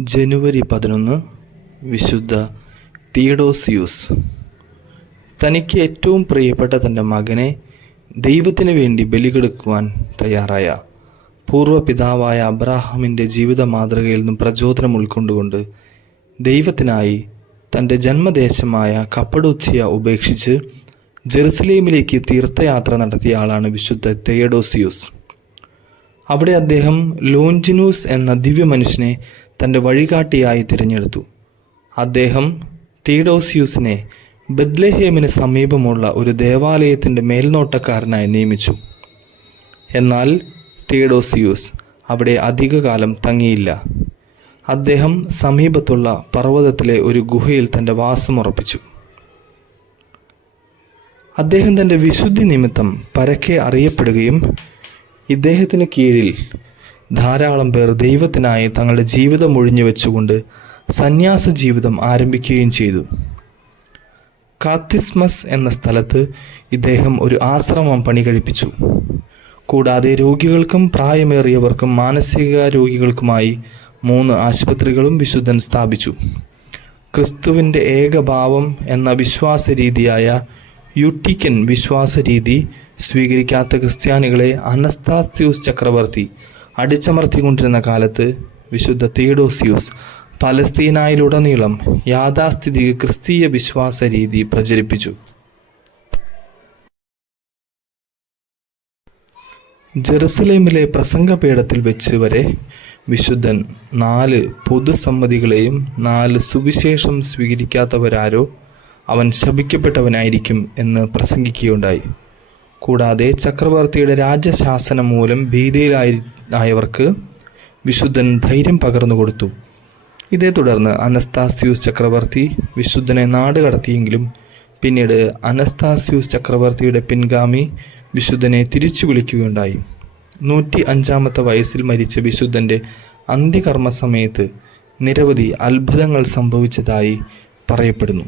ജനുവരി പതിനൊന്ന് വിശുദ്ധ തിയഡോസിയൂസ് തനിക്ക് ഏറ്റവും പ്രിയപ്പെട്ട തന്റെ മകനെ ദൈവത്തിന് വേണ്ടി ബലികെടുക്കുവാൻ തയ്യാറായ പൂർവ പിതാവായ അബ്രാഹാമിന്റെ ജീവിത മാതൃകയിൽ നിന്നും പ്രചോദനം ഉൾക്കൊണ്ടുകൊണ്ട് ദൈവത്തിനായി തന്റെ ജന്മദേശമായ കപ്പഡോച്ചിയ ഉപേക്ഷിച്ച് ജെറുസലേമിലേക്ക് തീർത്ഥയാത്ര നടത്തിയ ആളാണ് വിശുദ്ധ തെയഡോസിയൂസ് അവിടെ അദ്ദേഹം ലോഞ്ചിനൂസ് എന്ന ദിവ്യമനുഷ്യനെ തന്റെ വഴികാട്ടിയായി തിരഞ്ഞെടുത്തു. അദ്ദേഹം തീഡോസ്യൂസിനെ ബദ്ലഹേമിന് സമീപമുള്ള ഒരു ദേവാലയത്തിന്റെ മേൽനോട്ടക്കാരനായി നിയമിച്ചു. എന്നാൽ തീഡോസിയൂസ് അവിടെ അധികകാലം തങ്ങിയില്ല. അദ്ദേഹം സമീപത്തുള്ള പർവതത്തിലെ ഒരു ഗുഹയിൽ തന്റെ വാസമുറപ്പിച്ചു. അദ്ദേഹം തന്റെ വിശുദ്ധി നിമിത്തം പരക്കെ അറിയപ്പെടുകയും ഇദ്ദേഹത്തിന് കീഴിൽ ധാരാളം പേർ ദൈവത്തിനായി തങ്ങളുടെ ജീവിതം ഒഴിഞ്ഞു വെച്ചുകൊണ്ട് സന്യാസ ജീവിതം ആരംഭിക്കുകയും ചെയ്തു. കാത്തിസ്മസ് എന്ന സ്ഥലത്ത് ഇദ്ദേഹം ഒരു ആശ്രമം പണി കഴിപ്പിച്ചു കൂടാതെ രോഗികൾക്കും പ്രായമേറിയവർക്കും മാനസിക രോഗികൾക്കുമായി മൂന്ന് ആശുപത്രികളും വിശുദ്ധൻ സ്ഥാപിച്ചു. ക്രിസ്തുവിന്റെ ഏകഭാവം എന്ന വിശ്വാസ രീതിയായ യുട്ടിക്കൻ വിശ്വാസ രീതി സ്വീകരിക്കാത്ത ക്രിസ്ത്യാനികളെ അനസ്താസ്യൂസ് ചക്രവർത്തി അടിച്ചമർത്തിക്കൊണ്ടിരുന്ന കാലത്ത് വിശുദ്ധ തീഡോസിയൂസ് പലസ്തീനായിലുടനീളം യാഥാസ്ഥിതിക ക്രിസ്തീയ വിശ്വാസ രീതി പ്രചരിപ്പിച്ചു. ജെറുസലേമിലെ പ്രസംഗപീഠത്തിൽ വെച്ച് വരെ വിശുദ്ധൻ നാല് പൊതുസമ്മതികളെയും നാല് സുവിശേഷം സ്വീകരിക്കാത്തവരാരോ അവൻ ശപിക്കപ്പെട്ടവനായിരിക്കും എന്ന് പ്രസംഗിക്കുകയുണ്ടായി. കൂടാതെ ചക്രവർത്തിയുടെ രാജ്യശാസനം മൂലം ഭീതിയിലായി ആയവർക്ക് വിശുദ്ധൻ ധൈര്യം പകർന്നു കൊടുത്തു. ഇതേ തുടർന്ന് അനസ്താസ്യൂസ് ചക്രവർത്തി വിശുദ്ധനെ നാട് കടത്തിയെങ്കിലും പിന്നീട് അനസ്താസ്യൂസ് ചക്രവർത്തിയുടെ പിൻഗാമി വിശുദ്ധനെ തിരിച്ചു വിളിക്കുകയുണ്ടായി. നൂറ്റി അഞ്ചാമത്തെ വയസ്സിൽ മരിച്ച വിശുദ്ധന്റെ അന്ത്യകർമ്മ സമയത്ത് നിരവധി അത്ഭുതങ്ങൾ സംഭവിച്ചതായി പറയപ്പെടുന്നു.